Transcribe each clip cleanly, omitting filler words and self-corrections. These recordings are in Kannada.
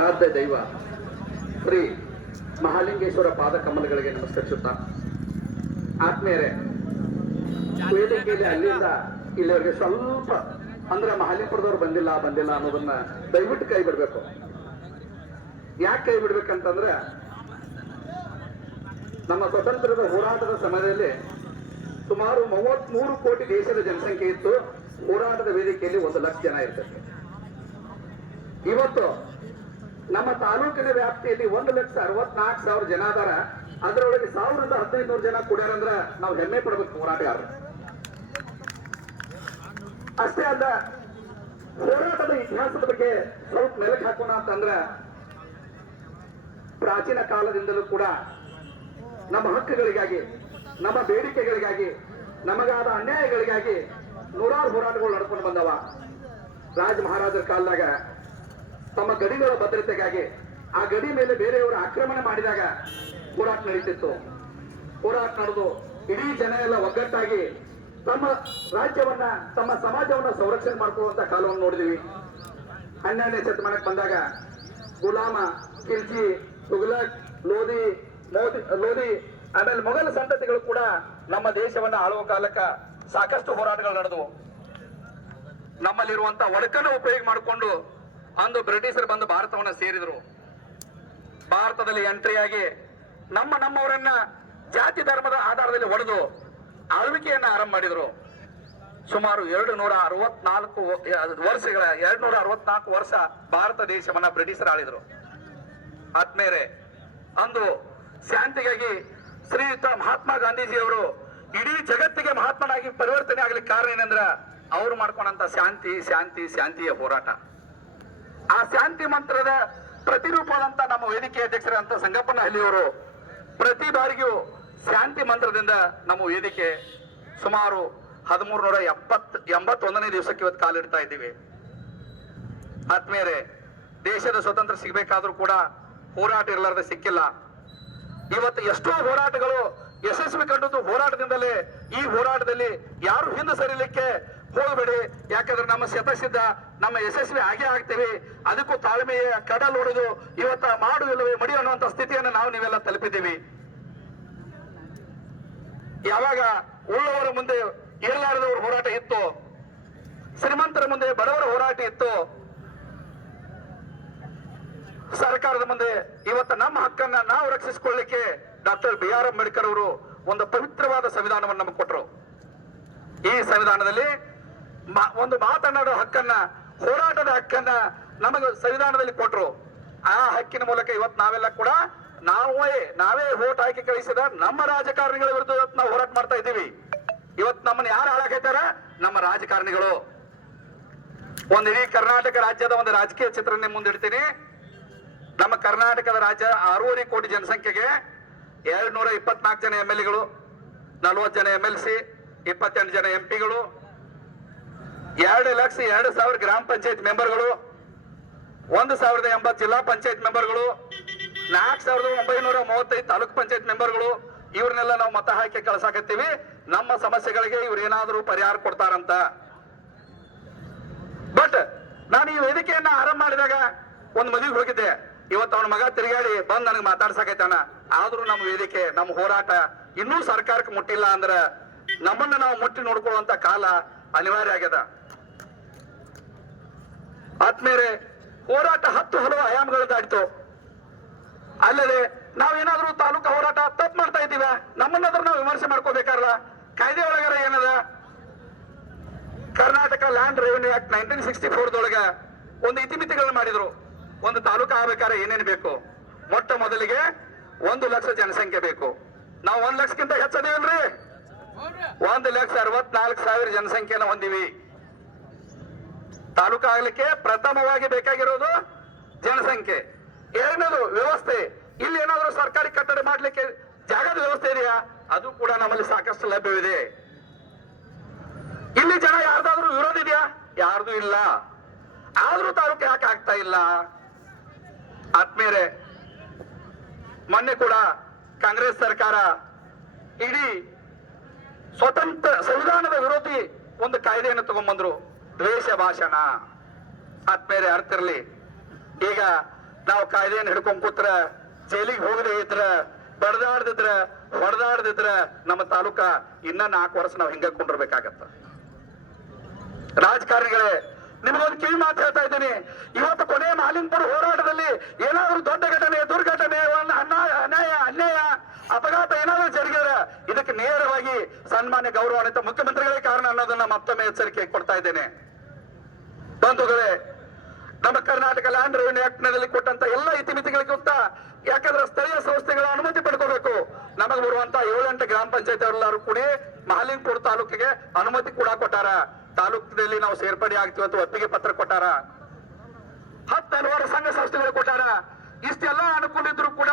ಆರಾಧ್ಯ ದೈವ ಶ್ರೀ ಮಹಾಲಿಂಗೇಶ್ವರ ಪಾದ ಕಮಲಗಳಿಗೆ ನಮಸ್ಕರಿಸುತ್ತಾ, ಆತ್ಮೀಯರೇ, ವೇದಿಕೆಯಲ್ಲಿ ಅಲ್ಲಿಂದ ಇಲ್ಲಿವರೆಗೆ ಸ್ವಲ್ಪ ಅಂದ್ರೆ ಮಹಾಲಿಂಗಪುರದವ್ರು ಬಂದಿಲ್ಲ ಅನ್ನೋದನ್ನ ದಯವಿಟ್ಟು ಕೈ ಬಿಡ್ಬೇಕು. ಯಾಕೆ ಕೈ ಬಿಡ್ಬೇಕಂತಂದ್ರೆ, ನಮ್ಮ ಸ್ವತಂತ್ರದ ಹೋರಾಟದ ಸಮಯದಲ್ಲಿ ಸುಮಾರು 33 ಕೋಟಿ ದೇಶದ ಜನಸಂಖ್ಯೆ ಇತ್ತು. ಹೋರಾಟದ ವೇದಿಕೆಯಲ್ಲಿ 1 ಲಕ್ಷ ಜನ ಇರ್ತದೆ. ಇವತ್ತು ನಮ್ಮ ತಾಲೂಕಿನ ವ್ಯಾಪ್ತಿಯಲ್ಲಿ 1,64,000 ಜನ ಅದಾರ. ಅದರೊಳಗೆ 1000ರಿಂದ 1500 ಜನ ಕುಡ್ಯಾರಂದ್ರ ನಾವು ಹೆಮ್ಮೆ ಪಡ್ಬೇಕು ಹೋರಾಟಗಾರರು. ಅಷ್ಟೇ ಅಲ್ಲ, ಹೋರಾಟದ ಇತಿಹಾಸದ ಬಗ್ಗೆ ಸ್ವಲ್ಪ ಮೆಲುಕು ಹಾಕೋಣ ಅಂತಂದ್ರ, ಪ್ರಾಚೀನ ಕಾಲದಿಂದಲೂ ಕೂಡ ನಮ್ಮ ಹಕ್ಕುಗಳಿಗಾಗಿ, ನಮ್ಮ ಬೇಡಿಕೆಗಳಿಗಾಗಿ, ನಮಗಾದ ಅನ್ಯಾಯಗಳಿಗಾಗಿ ನೂರಾರು ಹೋರಾಟಗಳು ನಡ್ಕೊಂಡು ಬಂದವ. ರಾಜ ಮಹಾರಾಜರ ಕಾಲದಾಗ ತಮ್ಮ ಗಡಿಗಳ ಭದ್ರತೆಗಾಗಿ, ಆ ಗಡಿ ಮೇಲೆ ಬೇರೆಯವರು ಆಕ್ರಮಣ ಮಾಡಿದಾಗ ಹೋರಾಟ ನಡೀತಿತ್ತು. ಹೋರಾಟ ನಡೆದು ಇಡೀ ಜನ ಎಲ್ಲ ಒಗ್ಗಟ್ಟಾಗಿ ತಮ್ಮ ರಾಜ್ಯವನ್ನ, ತಮ್ಮ ಸಮಾಜವನ್ನ ಸಂರಕ್ಷಣೆ ಮಾಡ್ಕೊಳ್ಳುವಂತ ಕಾಲವನ್ನು ನೋಡಿದ್ವಿ. 12ನೇ ಶತಮಾನಕ್ಕೆ ಬಂದಾಗ ಗುಲಾಮ, ಖಿಲ್ಜಿ, ತುಘಲಕ್, ಲೋಧಿ ಆಮೇಲೆ ಮೊಘಲ ಸಂತತಿಗಳು ಕೂಡ ನಮ್ಮ ದೇಶವನ್ನ ಆಳುವ ಕಾಲಕ್ಕ ಸಾಕಷ್ಟು ಹೋರಾಟಗಳು ನಡೆದವು. ನಮ್ಮಲ್ಲಿರುವಂತ ಒಡಕನ್ನು ಉಪಯೋಗ ಮಾಡಿಕೊಂಡು ಅಂದು ಬ್ರಿಟಿಷರು ಬಂದು ಭಾರತವನ್ನ ಸೇರಿದ್ರು. ಭಾರತದಲ್ಲಿ ಎಂಟ್ರಿಯಾಗಿ ನಮ್ಮವರನ್ನ ಜಾತಿ ಧರ್ಮದ ಆಧಾರದಲ್ಲಿ ಹೊಡೆದು ಆಳ್ವಿಕೆಯನ್ನ ಆರಂಭ ಮಾಡಿದ್ರು. ಸುಮಾರು 264 ವರ್ಷ ಭಾರತ ದೇಶವನ್ನ ಬ್ರಿಟಿಷರು ಆಳಿದ್ರು. ಆತ್ಮೇರೆ, ಅಂದು ಶಾಂತಿಗಾಗಿ ಶ್ರೀಯುತ ಮಹಾತ್ಮ ಗಾಂಧೀಜಿಯವರು ಇಡೀ ಜಗತ್ತಿಗೆ ಮಹಾತ್ಮನಾಗಿ ಪರಿವರ್ತನೆ ಆಗ್ಲಿಕ್ಕೆ ಕಾರಣ ಏನಂದ್ರ, ಅವರು ಮಾಡ್ಕೊಂಡಂತ ಶಾಂತಿಯ ಹೋರಾಟ. ಆ ಶಾಂತಿ ಮಂತ್ರದ ಪ್ರತಿರೂಪದಂತ ನಮ್ಮ ವೇದಿಕೆ ಅಧ್ಯಕ್ಷರಂತ ಸಂಗಪ್ಪನಹಳ್ಳಿಯವರು ಪ್ರತಿ ಬಾರಿಗೂ ಶಾಂತಿ ಮಂತ್ರದಿಂದ ನಮ್ಮ ವೇದಿಕೆ ಸುಮಾರು 1381ನೇ ದಿವಸಕ್ಕೆ ಇವತ್ತು ಕಾಲಿಡ್ತಾ ಇದ್ದೀವಿ. ಆತ್ಮೀಯರೇ, ದೇಶದ ಸ್ವತಂತ್ರ ಸಿಗಬೇಕಾದ್ರೂ ಕೂಡ ಹೋರಾಟ ಇರಲಾರ್ದೆ ಸಿಕ್ಕಿಲ್ಲ. ಇವತ್ತು ಎಷ್ಟೋ ಹೋರಾಟಗಳು ಯಶಸ್ವಿ ಕಂಡದ್ದು ಹೋರಾಟದಿಂದಲೇ. ಈ ಹೋರಾಟದಲ್ಲಿ ಯಾರು ಹಿಂದೆ ಸರಿಲಿಕ್ಕೆ ಹೋಗಬೇಡಿ, ಯಾಕಂದ್ರೆ ನಮ್ಮ ಶತಸಿದ್ಧ, ನಮ್ಮ ಯಶಸ್ವಿ ಆಗೇ ಆಗ್ತೇವೆ. ಅದಕ್ಕೂ ತಾಳ್ಮೆಯ ಕಡಲ್ ಹೊಡೆದು ಇವತ್ತ ಮಾಡು ಇಲ್ಲವೇ ಮಡಿ ಅನ್ನುವಂತ ಸ್ಥಿತಿಯನ್ನು ನೀವೆಲ್ಲ ತಲುಪಿದ್ದೀವಿ. ಯಾವಾಗ ಉಳ್ಳವರ ಮುಂದೆ ಇರಲಾರದವರ ಹೋರಾಟ ಇತ್ತು, ಶ್ರೀಮಂತರ ಮುಂದೆ ಬಡವರ ಹೋರಾಟ ಇತ್ತು, ಸರ್ಕಾರದ ಮುಂದೆ ಇವತ್ತು ನಮ್ಮ ಹಕ್ಕನ್ನ ನಾವು ರಕ್ಷಿಸಿಕೊಳ್ಳಲಿಕ್ಕೆ ಡಾಕ್ಟರ್ BR ಅಂಬೇಡ್ಕರ್ ಅವರು ಒಂದು ಪವಿತ್ರವಾದ ಸಂವಿಧಾನವನ್ನು ನಮಗೆ ಕೊಟ್ಟರು. ಈ ಸಂವಿಧಾನದಲ್ಲಿ ಒಂದು ಮಾತನಾಡೋ ಹಕ್ಕನ್ನ, ಹೋರಾಟದ ಹಕ್ಕನ್ನ ನಮಗೆ ಸಂವಿಧಾನದಲ್ಲಿ ಕೊಟ್ಟರು. ಆ ಹಕ್ಕಿನ ಮೂಲಕ ಇವತ್ತು ನಾವೆಲ್ಲ ಕೂಡ ನಾವೇ ವೋಟ್ ಹಾಕಿ ಕಳಿಸಿದ ನಮ್ಮ ರಾಜಕಾರಣಿಗಳ ವಿರುದ್ಧ ಇವತ್ತು ನಾವು ಹೋರಾಟ ಮಾಡ್ತಾ ಇದ್ದೀವಿ. ಇವತ್ತು ನಮ್ಮನ್ನ ಯಾರು ಹಾಳಾಕೈತಾರ? ನಮ್ಮ ರಾಜಕಾರಣಿಗಳು. ಒಂದು ಇಡೀ ಕರ್ನಾಟಕ ರಾಜ್ಯದ ಒಂದು ರಾಜಕೀಯ ಚಿತ್ರಣ ಮುಂದಿಡ್ತೀನಿ. ನಮ್ಮ ಕರ್ನಾಟಕದ ರಾಜ್ಯ 6.5 ಕೋಟಿ ಜನಸಂಖ್ಯೆಗೆ 224 ಜನ MLAಗಳು, 40 ಜನ MLC, 28 ಜನ MP ಗಳು, 2,02,000 ಗ್ರಾಮ ಪಂಚಾಯತ್ ಮೆಂಬರ್ಗಳು, 1,080 ಜಿಲ್ಲಾ ಪಂಚಾಯತ್ ಮೆಂಬರ್ಗಳು, 4,935 ತಾಲೂಕ್ ಪಂಚಾಯತ್ ಮೆಂಬರ್ಗಳು. ಇವ್ರನ್ನೆಲ್ಲ ನಾವು ಮತ ಹಾಕಿ ಕಳ್ಸಾಕತ್ತೀವಿ. ನಮ್ಮ ಸಮಸ್ಯೆಗಳಿಗೆ ಇವ್ರು ಏನಾದರೂ ಪರಿಹಾರ ಕೊಡ್ತಾರಂತ. ಬಟ್ ನಾನು ಈ ವೇದಿಕೆಯನ್ನ ಆರಂಭ ಮಾಡಿದಾಗ ಒಂದು ಮದುವೆಗೆ ಹೋಗಿದ್ದೆ. ಇವತ್ತು ಅವನ ಮಗ ತಿರುಗಾಡಿ ಬಂದ್ ನನಗೆ ಮಾತಾಡ್ಸಾಕೈತಾನ. ಆದ್ರೂ ನಮ್ಮ ವೇದಿಕೆ, ನಮ್ಮ ಹೋರಾಟ ಇನ್ನೂ ಸರ್ಕಾರಕ್ಕೆ ಮುಟ್ಟಿಲ್ಲ ಅಂದ್ರ ನಮ್ಮನ್ನ ನಾವು ಮುಟ್ಟಿ ನೋಡ್ಕೊಳ್ಳುವಂತ ಕಾಲ ಅನಿವಾರ್ಯ ಆಗ್ಯದ. ಆತ್ಮೇಲೆ ಹೋರಾಟ 10 ಹಲವು ಆಯಾಮಗಳು ದಾಟಿತು. ಅಲ್ಲದೆ ನಾವೇನಾದ್ರೂ ತಾಲೂಕು ಹೋರಾಟ ತಪ್ಪು ಮಾಡ್ತಾ ಇದ್ದೀವ, ನಮ್ಮನ್ನಾದ್ರೂ ನಾವು ವಿಮರ್ಶೆ ಮಾಡ್ಕೋಬೇಕಾರಲ್ಲ. ಕಾಯ್ದೆ ಒಳಗಾರ ಏನದ? ಕರ್ನಾಟಕ ಲ್ಯಾಂಡ್ ರೆವಿನ್ಯೂ ಆಕ್ಟ್ 1964 ಒಂದು ಇತಿಮಿತಿಗಳನ್ನ ಮಾಡಿದ್ರು. ಒಂದು ತಾಲೂಕು ಆಗ್ಬೇಕಾದ್ರೆ ಏನೇನು ಬೇಕು? ಮೊಟ್ಟ ಮೊದಲಿಗೆ 1 ಲಕ್ಷ ಜನಸಂಖ್ಯೆ ಬೇಕು. ನಾವು 1 ಲಕ್ಷಕ್ಕಿಂತ ಹೆಚ್ಚದೇವಲ್ರಿ? 1,64,000 ಜನಸಂಖ್ಯೆನ ಹೊಂದಿವಿ. ತಾಲೂಕು ಆಗ್ಲಿಕ್ಕೆ ಪ್ರಥಮವಾಗಿ ಬೇಕಾಗಿರೋದು ಜನಸಂಖ್ಯೆ. ಎರಡನೇದು ವ್ಯವಸ್ಥೆ. ಇಲ್ಲಿ ಏನಾದರೂ ಸರ್ಕಾರಿ ಕಟ್ಟಡ ಮಾಡ್ಲಿಕ್ಕೆ ಜಾಗದ ವ್ಯವಸ್ಥೆ ಇದೆಯಾ? ಅದು ಕೂಡ ನಮ್ಮಲ್ಲಿ ಸಾಕಷ್ಟು ಲಭ್ಯವಿದೆ. ಇಲ್ಲಿ ಜನ ಯಾರ್ದಾದ್ರೂ ವಿರೋಧ ಇದೆಯಾ? ಯಾರ್ದು ಇಲ್ಲ. ಆದ್ರೂ ತಾಲೂಕು ಯಾಕೆ ಆಗ್ತಾ ಇಲ್ಲ? ಆತ್ಮೀಯರೇ, ಮೊನ್ನೆ ಕೂಡ ಕಾಂಗ್ರೆಸ್ ಸರ್ಕಾರ ಇಡೀ ಸ್ವತಂತ್ರ ಸಂವಿಧಾನದ ವಿರೋಧಿ ಒಂದು ಕಾಯ್ದೆಯನ್ನು ತಗೊಂಡ್ಬಂದ್ರು, ದ್ವೇಷ ಭಾಷಣ. ಆತ್ಮೀಯರೇ, ಅರ್ಥ ಇರಲಿ. ಈಗ ನಾವು ಕಾಯ್ದೆಯನ್ನು ಹಿಡ್ಕೊಂಡ್ ಕೂತ್ರ ಜೈಲಿಗೆ ಹೋಗದೆ ಇದ್ರ ಬಡದಾಡ್ದಿದ್ರ ಹೊಡೆದಾಡ್ದಿದ್ರ ನಮ್ಮ ತಾಲೂಕ ಇನ್ನ 4 ವರ್ಷ ನಾವು ಹಿಂಗ ಕೊಂಡಿರ್ಬೇಕಾಗತ್ತ. ರಾಜಕಾರಣಿಗಳೇ, ನಿಮಗೊಂದು ಕಿವಿ ಮಾತು ಹೇಳ್ತಾ ಇದ್ದೀನಿ. ಇವತ್ತು ಕೊನೆ ಮಾಲಿಂಗ್ಪುರ ಹೋರಾಟದಲ್ಲಿ ಏನಾದ್ರೂ ದೊಡ್ಡ ಘಟನೆ, ದುರ್ಘಟನೆ, ಅನ್ಯಾಯ, ಅಪಘಾತ ಏನಾದ್ರೂ ಜರುಗಿದ್ರೆ ಇದಕ್ಕೆ ನೇರವಾಗಿ ಸನ್ಮಾನ್ಯ ಗೌರವಾನ್ವಿತ ಮುಖ್ಯಮಂತ್ರಿಗಳೇ ಕಾರಣ ಅನ್ನೋದನ್ನ ಮತ್ತೊಮ್ಮೆ ಎಚ್ಚರಿಕೆ ಕೊಡ್ತಾ ಇದ್ದೇನೆ. ಬಂಧುಗಳೇ, ನಮ್ಮ ಕರ್ನಾಟಕ ಲ್ಯಾಂಡ್ ರೆವಿನ್ಯೂ ಆಕ್ಟ್ ನಲ್ಲಿ ಕೊಟ್ಟಂತ ಎಲ್ಲ ಇತಿಮಿತಿಗಳಿಗೆ ಗೊತ್ತಾ? ಯಾಕಂದ್ರೆ ಸ್ಥಳೀಯ ಸಂಸ್ಥೆಗಳ ಅನುಮತಿ ಪಡ್ಕೋಬೇಕು. ನಮಗೆ ಬರುವಂತ 7-8 ಗ್ರಾಮ ಪಂಚಾಯತ್ ಎಲ್ಲರೂ ಕೂಡಿ ಮಹಾಲಿಂಗಪುರ ತಾಲೂಕಿಗೆ ಅನುಮತಿ ಕೂಡ ಕೊಟ್ಟಾರ. ತಾಲೂಕಿನಲ್ಲಿ ನಾವು ಸೇರ್ಪಡೆ ಆಗ್ತೀವಿ ಅಂತ ಒಪ್ಪಿಗೆ ಪತ್ರ ಕೊಟ್ಟಾರ. 10 ಹಲವಾರು ಸಂಘ ಸಂಸ್ಥೆಗಳು ಕೊಟ್ಟಾರ. ಇಷ್ಟೆಲ್ಲ ಅನುಕೂಲಿದ್ರು ಕೂಡ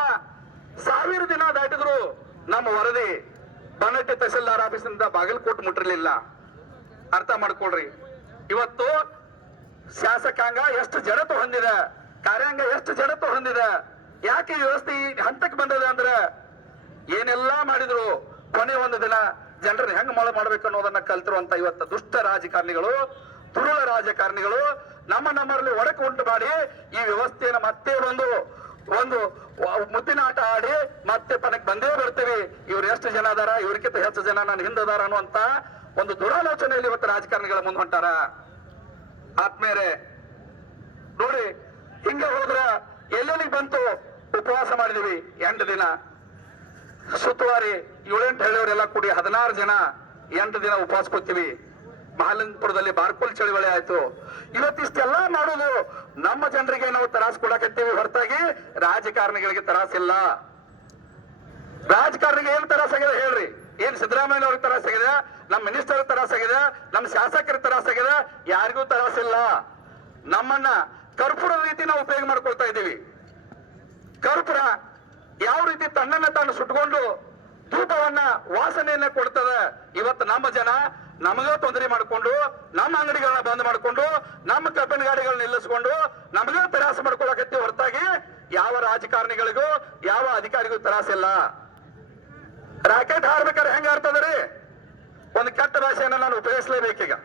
1000 ದಿನ ದಾಟಿದ್ರು ನಮ್ಮ ವರದಿ ಬನ್ನಟ್ಟಿ ತಹಸೀಲ್ದಾರ್ ಆಫೀಸಿಂದ ಬಾಗಲಕೋಟ್ ಮುಟ್ಟಿರ್ಲಿಲ್ಲ. ಅರ್ಥ ಮಾಡ್ಕೊಳ್ರಿ. ಇವತ್ತು ಶಾಸಕಾಂಗ ಎಷ್ಟು ಜಡತ್ವ ಹೊಂದಿದೆ, ಕಾರ್ಯಾಂಗ ಎಷ್ಟು ಜಡತ್ವ ಹೊಂದಿದೆ. ಯಾಕೆ ಈ ವ್ಯವಸ್ಥೆ ಈ ಹಂತಕ್ಕೆ ಬಂದಿದೆ ಅಂದ್ರೆ ಏನೆಲ್ಲಾ ಮಾಡಿದ್ರು ಕೊನೆ ಒಂದು ದಿನ ಜನರನ್ನ ಹೆಂಗ್ ಮಾಡ್ಬೇಕು ಅನ್ನೋದನ್ನ ಕಲ್ತಿರುವಂತ ಇವತ್ತು ದುಷ್ಟ ರಾಜಕಾರಣಿಗಳು, ದುರುಳ ರಾಜಕಾರಣಿಗಳು ನಮ್ಮಲ್ಲಿ ಒಡಕು ಉಂಟು ಮಾಡಿ ಈ ವ್ಯವಸ್ಥೆಯನ್ನು ಮತ್ತೆ ಒಂದು ಮುದ್ದಿನ ಆಟ ಆಡಿ ಮತ್ತೆ ಪನಕ್ ಬಂದೇ ಬರ್ತೀವಿ. ಇವ್ರು ಎಷ್ಟು ಜನ ಅದಾರ, ಇವ್ರಿಗಿಂತ ಹೆಚ್ಚು ಜನ ನಾನು ಹಿಂದದಾರ ಅನ್ನುವಂತ ಒಂದು ದುರಾಲೋಚನೆಯಲ್ಲಿ ಇವತ್ತು ರಾಜಕಾರಣಿಗಳ ಮುಂದೆ ಹೊಂಟಾರ. ಆತ್ಮೇರೆ ನೋಡಿ, ಹಿಂಗ ಹೋದ್ರ ಎಲ್ಲೆಲ್ಲಿಗೆ ಬಂತು? ಉಪವಾಸ ಮಾಡಿದೀವಿ 8 ದಿನ. ಸುತ್ತುವಾರಿ 7-8 ಹಳ್ಳಿಯವರೆಲ್ಲ ಕೂಡಿ 16 ಜನ 8 ದಿನ ಉಪವಾಸ ಕೂತೀವಿ. ಮಹಾಲಿಂಗಪುರದಲ್ಲಿ ಬಾರ್ಕೋಲ್ ಚಳವಳಿ ಆಯ್ತು. ಇವತ್ತಿಷ್ಟೆಲ್ಲ ಮಾಡೋದು ನಮ್ಮ ಜನರಿಗೆ ನಾವು ತರಾಸು ಕೊಡಕತ್ತೀವಿ ಹೊರತಾಗಿ ರಾಜಕಾರಣಿಗಳಿಗೆ ತರಾಸಿಲ್ಲ. ರಾಜಕಾರಣಿಗೆ ಏನ್ ತರಾಸಾಗಿದೆ ಹೇಳ್ರಿ? ಏನ್ ಸಿದ್ದರಾಮಯ್ಯ ಅವ್ರಿಗೆ ತರಾಸಾಗಿದೆ? ನಮ್ಮ ಮಿನಿಸ್ಟರ್ ತರಾಸಾಗಿದೆ? ನಮ್ಮ ಶಾಸಕರ ತರಾಸಾಗಿದೆ? ಯಾರಿಗೂ ತರಾಸಿಲ್ಲ. ನಮ್ಮನ್ನ ಕರ್ಪೂರದ ರೀತಿ ನಾವು ಉಪಯೋಗ ಮಾಡ್ಕೊಳ್ತಾ ಇದ್ದೀವಿ. ಕರ್ಪೂರ ಯಾವ ರೀತಿ ತನ್ನನ್ನ ತಾನು ಸುಟ್ಕೊಂಡು ಧೂಪವನ್ನ ವಾಸನೆಯನ್ನ ಕೊಡ್ತದೆ. ಇವತ್ತು ನಮ್ಮ ಜನ ನಮಗ ತೊಂದರೆ ಮಾಡಿಕೊಂಡು ನಮ್ಮ ಅಂಗಡಿಗಳನ್ನ ಬಂದ್ ಮಾಡಿಕೊಂಡು ನಮ್ಮ ಕಬ್ಬಿನ ಗಾಡಿಗಳನ್ನ ನಿಲ್ಲಿಸ್ಕೊಂಡು ನಮಗ ತರಾಸು ಮಾಡ್ಕೊಳಕತ್ತೀವಿ ಹೊರತಾಗಿ ಯಾವ ರಾಜಕಾರಣಿಗಳಿಗೂ ಯಾವ ಅಧಿಕಾರಿಗೂ ತರಾಸಿಲ್ಲ. ರಾಕೆಟ್ ಹಾರ್ಬೇಕಾದ್ರೆ ಹೆಂಗ ಹಾರ್ತದ್ರಿ? ಒಂದು ಕೆಟ್ಟ ಭಾಷೆಯನ್ನ ನಾನು ಉಪಯೋಗಿಸ್ಲೇಬೇಕೀಗ.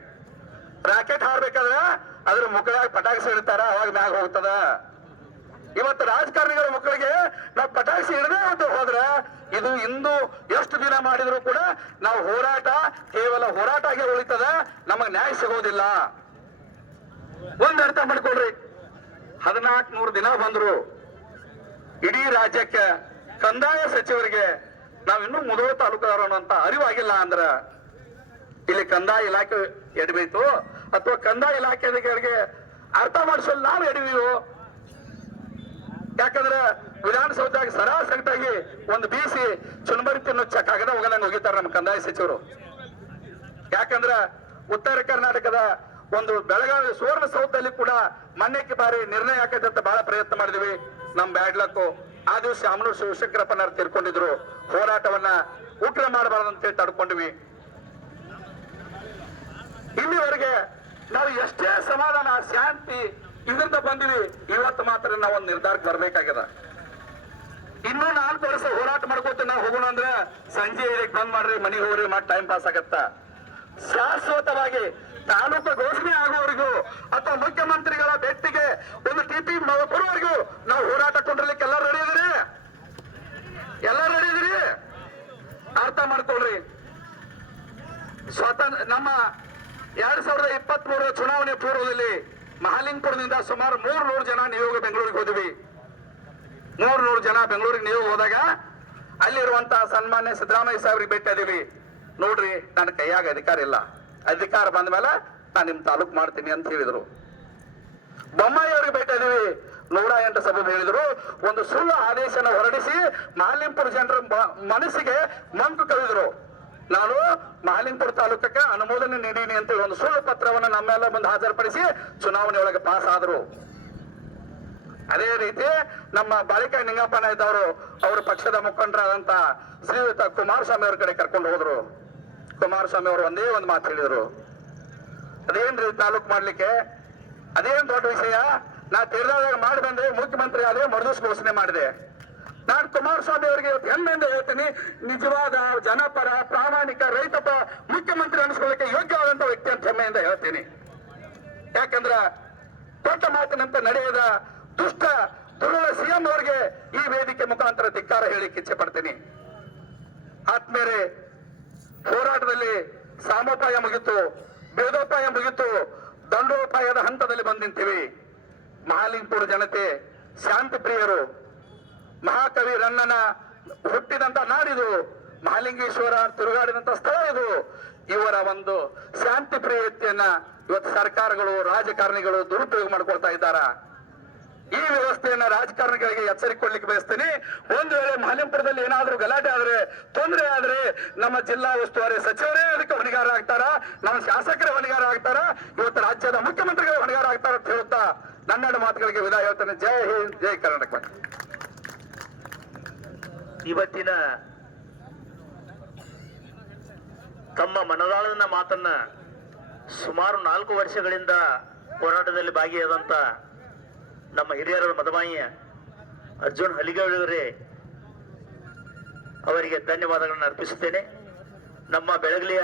ರಾಕೆಟ್ ಹಾರ್ಬೇಕಾದ್ರೆ ಅದ್ರ ಮುಕ್ಕಳಾಗಿ ಪಟಾಕಿ ಇಡ್ತಾರ, ಅವಾಗ ಮ್ಯಾಗ ಹೋಗ್ತದ. ಇವತ್ತು ರಾಜಕಾರಣಿಗಳ ಮಕ್ಕಳಿಗೆ ನಾವು ಪಟಾಕಿ ಇಡದೆ ಅಂತ ಹೋದ್ರೆ ಇದು ಇಂದು ಎಷ್ಟು ದಿನ ಮಾಡಿದ್ರು ಕೂಡ ನಾವು ಹೋರಾಟ ಕೇವಲ ಹೋರಾಟ ಆಗಿ ಉಳಿತದ, ನಮಗ್ ನ್ಯಾಯ ಸಿಗೋದಿಲ್ಲ. ಒಂದ್ ಅರ್ಥ ಮಾಡ್ಕೊಳ್ರಿ, 1400 ದಿನ ಬಂದ್ರು ಇಡೀ ರಾಜ್ಯಕ್ಕೆ ಕಂದಾಯ ಸಚಿವರಿಗೆ ನಾವ್ ಇನ್ನೂ ಮುಧೋಳ ತಾಲೂಕುದಾರ ಅನ್ನುವಂತ ಅರಿವಾಗಿಲ್ಲ ಅಂದ್ರ ಇಲ್ಲಿ ಕಂದಾಯ ಇಲಾಖೆ ಎಡಬೇಕು ಅಥವಾ ಕಂದಾಯ ಇಲಾಖೆ ಅಧಿಕಾರಿಗೆ ಅರ್ಥ ಮಾಡಿಸಲು ನಾವು ಎಡವಿವು? ಯಾಕಂದ್ರೆ ವಿಧಾನಸೌಧದಾಗ ಸರಾಸರಿಯಾಗಿ ಒಂದು ಬೀಸಿ ಚುನ್ಮರಿ ತಿನ್ನು ಕಾಗದ ಹೋಗದಂಗ ಹೋಗಿದ್ದಾರೆ ನಮ್ಮ ಕಂದಾಯ ಸಚಿವರು. ಯಾಕಂದ್ರ ಉತ್ತರ ಕರ್ನಾಟಕದ ಒಂದು ಬೆಳಗಾವಿ ಸುವರ್ಣಸೌಧದಲ್ಲಿ ಕೂಡ ಮಣ್ಣಕ್ಕೆ ಬಾರಿ ನಿರ್ಣಯ ಹಾಕೈತೆ ಅಂತ ಬಹಳ ಪ್ರಯತ್ನ ಮಾಡಿದ್ವಿ. ನಮ್ ಬ್ಯಾಡ್ಲಕ್ಕು ಆ ದಿವಸ ಅಮನೂರ್ ಶಿವಶಂಕರಪ್ಪನವ್ರು ತೀರ್ಕೊಂಡಿದ್ರು. ಹೋರಾಟವನ್ನ ಉಗ್ರ ಮಾಡಬಾರ್ದಂತ ತಡ್ಕೊಂಡ್ವಿ. ಇಲ್ಲಿವರೆಗೆ ನಾವು ಎಷ್ಟೇ ಸಮಾಧಾನ ಶಾಂತಿ ಇದರಿಂದ ಬಂದಿವಿ. ಇವತ್ತು ಮಾತ್ರ ನಾವು ಒಂದು ನಿರ್ಧಾರಕ್ಕೆ ಬರ್ಬೇಕಾಗ್ಯದ. ಇನ್ನೂ 4 ವರ್ಷ ಹೋರಾಟ ಮಾಡ್ಕೋತ ನಾವು ಹೋಗೋಣ ಅಂದ್ರೆ ಸಂಜೆ 5ಕ್ಕೆ ಬಂದ್ ಮಾಡ್ರಿ, ಮನೆಗೆ ಹೋಗ್ರಿ, ಮಾಡಿ ಟೈಮ್ ಪಾಸ್ ಆಗತ್ತ. ಶಾಶ್ವತವಾಗಿ ತಾಲೂಕು ಘೋಷಣೆ ಆಗುವವರೆಗೂ ಅಥವಾ ಮುಖ್ಯಮಂತ್ರಿಗಳ ಭೇಟಿಗೆ ಒಂದು ಟಿಪಿ ಬರುವವರೆಗೂ ನಾವು ಹೋರಾಟ ಕೊಂಡಿರ್ಲಿಕ್ಕೆ ಎಲ್ಲ ರೆಡಿ ಇದೀರಿ? ಎಲ್ಲ ರೆಡಿ ಇದೀರಿ? ಅರ್ಥ ಮಾಡ್ಕೊಳ್ರಿ. ನಮ್ಮ 2023 ಚುನಾವಣೆ ಪೂರ್ವದಲ್ಲಿ ಮಹಾಲಿಂಗಪುರದಿಂದ ಸುಮಾರು 300 ಜನ ನಿಯೋಗ ಬೆಂಗಳೂರಿಗೆ ಹೋದ್ವಿ. 300 ಜನ ಬೆಂಗಳೂರಿಗೆ ನಿಯೋಗ ಹೋದಾಗ ಅಲ್ಲಿರುವಂತಹ ಸನ್ಮಾನ್ಯ ಸಿದ್ದರಾಮಯ್ಯ ಸಾಹೇಬ್ರಿಗೆ ಭೇಟಿ ಅದೀವಿ. ನೋಡ್ರಿ, ನನ್ನ ಕೈಯಾಗ ಅಧಿಕಾರ ಇಲ್ಲ, ಅಧಿಕಾರ ಬಂದ ಮೇಲೆ ನಾನು ನಿಮ್ ತಾಲೂಕ್ ಮಾಡ್ತೀನಿ ಅಂತ ಹೇಳಿದ್ರು. ಬೊಮ್ಮಾಯಿ ಅವ್ರಿಗೆ ಭೇಟಿ ಅದೀವಿ. 108 ಸಭೆ ಹೇಳಿದ್ರು. ಒಂದು ಸುಳ್ಳು ಆದೇಶನ ಹೊರಡಿಸಿ ಮಹಾಲಿಂಗಪುರ ಜನರ ಮನಸ್ಸಿಗೆ ಮಂಕು ಕಳೆದ್ರು. ನಾನು ಮಹಾಲಿಂಗಪುರ ತಾಲೂಕಕ್ಕೆ ಅನುಮೋದನೆ ನೀಡೀನಿ ಅಂತ ಒಂದು ಸುಳ್ಳು ಪತ್ರವನ್ನು ನಮ್ಮೆಲ್ಲ ಮುಂದೆ ಹಾಜರುಪಡಿಸಿ ಚುನಾವಣೆ ಒಳಗೆ ಪಾಸ್ ಆದ್ರು. ಅದೇ ರೀತಿ ನಮ್ಮ ಬಾಳಿಕಾಯಿ ನಿಂಗಪ್ಪನ ಇದ್ದವರು ಅವರ ಪಕ್ಷದ ಮುಖಂಡರಾದಂತ ಶ್ರೀಯುತ ಕುಮಾರಸ್ವಾಮಿ ಅವ್ರ ಕಡೆ ಕರ್ಕೊಂಡು ಹೋದ್ರು. ಕುಮಾರಸ್ವಾಮಿ ಅವರು ಒಂದೇ ಒಂದು ಮಾತು ಹೇಳಿದ್ರು, ಅದೇನ್ರಿ ತಾಲೂಕ್ ಮಾಡ್ಲಿಕ್ಕೆ ಅದೇನ್ ದೊಡ್ಡ ವಿಷಯ, ನಾ ತೀರ್ದಾಗ ಮಾಡಿ ಬಂದೆ, ಮುಖ್ಯಮಂತ್ರಿ ಆದ್ರೆ ಮರುದಿವಸ ಘೋಷಣೆ ಮಾಡಿದೆ. ನಾನು ಕುಮಾರಸ್ವಾಮಿ ಅವರಿಗೆ ಹೆಮ್ಮೆಯಿಂದ ಹೇಳ್ತೀನಿ, ನಿಜವಾದ ಜನಪರ ಪ್ರಾಮಾಣಿಕ ರೈತಪ ಮುಖ್ಯಮಂತ್ರಿ ಅನಿಸ್ಕೊಳ್ಳಿಕ್ಕೆ ಯೋಗ್ಯವಾದಂತ ವ್ಯಕ್ತಿ ಅಂತ ಹೆಮ್ಮೆಯಿಂದ ಹೇಳ್ತೀನಿ. ಯಾಕಂದ್ರ ದೊಡ್ಡ ಮಾತಿನಂತೆ ನಡೆಯದ ದುಷ್ಟ ದುರ್ಗ ಬಿಯಾರಂ ಅವರಿಗೆ ಈ ವೇದಿಕೆ ಮುಖಾಂತರ ಧಿಕ್ಕಾರ ಹೇಳಿಕ್ಕೆ ಇಚ್ಛೆ ಪಡ್ತೀನಿ. ಆತ್ಮೇರೆ, ಹೋರಾಟದಲ್ಲಿ ಸಾಮೋಪಾಯ ಮುಗಿತು, ಭೇದೋಪಾಯ ಮುಗಿತು, ದಂಡೋಪಾಯದ ಹಂತದಲ್ಲಿ ಬಂದು ನಿಂತೀವಿ. ಮಹಾಲಿಂಗಪುರ ಜನತೆ ಶಾಂತಿ ಪ್ರಿಯರು. ಮಹಾಕವಿ ರನ್ನನ ಹುಟ್ಟಿದಂತ ನಾಡಿದು, ಮಹಾಲಿಂಗೇಶ್ವರ ತಿರುಗಾಡಿದಂತ ಸ್ಥಳ ಇದು. ಇವರ ಒಂದು ಶಾಂತಿ ಪ್ರಿಯತೆಯನ್ನ ಇವತ್ತು ಸರ್ಕಾರಗಳು, ರಾಜಕಾರಣಿಗಳು ದುರುಪಯೋಗ ಮಾಡ್ಕೊಳ್ತಾ ಇದ್ದಾರ. ಈ ವ್ಯವಸ್ಥೆಯನ್ನ ರಾಜಕಾರಣಿಗಳಿಗೆ ಎಚ್ಚರಿಕೊಳ್ಳಿಕ್ಕೆ ಬಯಸ್ತೀನಿ. ಒಂದು ವೇಳೆ ಮಹಾಲಿಂಗಪುರದಲ್ಲಿ ಏನಾದ್ರೂ ಗಲಾಟೆ ಆದ್ರೆ, ತೊಂದರೆ ಆದ್ರೆ, ನಮ್ಮ ಜಿಲ್ಲಾ ಉಸ್ತುವಾರಿ ಸಚಿವರೇ ಅದಕ್ಕೆ ಹೊಣೆಗಾರ ಆಗ್ತಾರ, ನಮ್ಮ ಶಾಸಕರೇ ಹೊಣೆಗಾರ ಆಗ್ತಾರ, ಇವತ್ತು ರಾಜ್ಯದ ಮುಖ್ಯಮಂತ್ರಿಗಳು ಹೊಣೆಗಾರ ಆಗ್ತಾರ ಅಂತ ಹೇಳುತ್ತಾ ನನ್ನೆರಡು ಮಾತುಗಳಿಗೆ ವಿದಾಯ ಹೇಳ್ತೇನೆ. ಜೈ ಹಿಂದ್, ಜೈ ಕರ್ನಾಟಕ. ಇವತ್ತಿನ ತಮ್ಮ ಮನದಾಳದ ಮಾತನ್ನ ಸುಮಾರು 4 ವರ್ಷಗಳಿಂದ ಹೋರಾಟದಲ್ಲಿ ಭಾಗಿಯಾದಂತ ನಮ್ಮ ಹಿರಿಯರ ಮದಮಾಯಿ ಅರ್ಜುನ್ ಹಲಿಗೇವರೇ ಅವರಿಗೆ ಧನ್ಯವಾದಗಳನ್ನು ಅರ್ಪಿಸುತ್ತೇನೆ. ನಮ್ಮ ಬೆಳಗಲಿಯ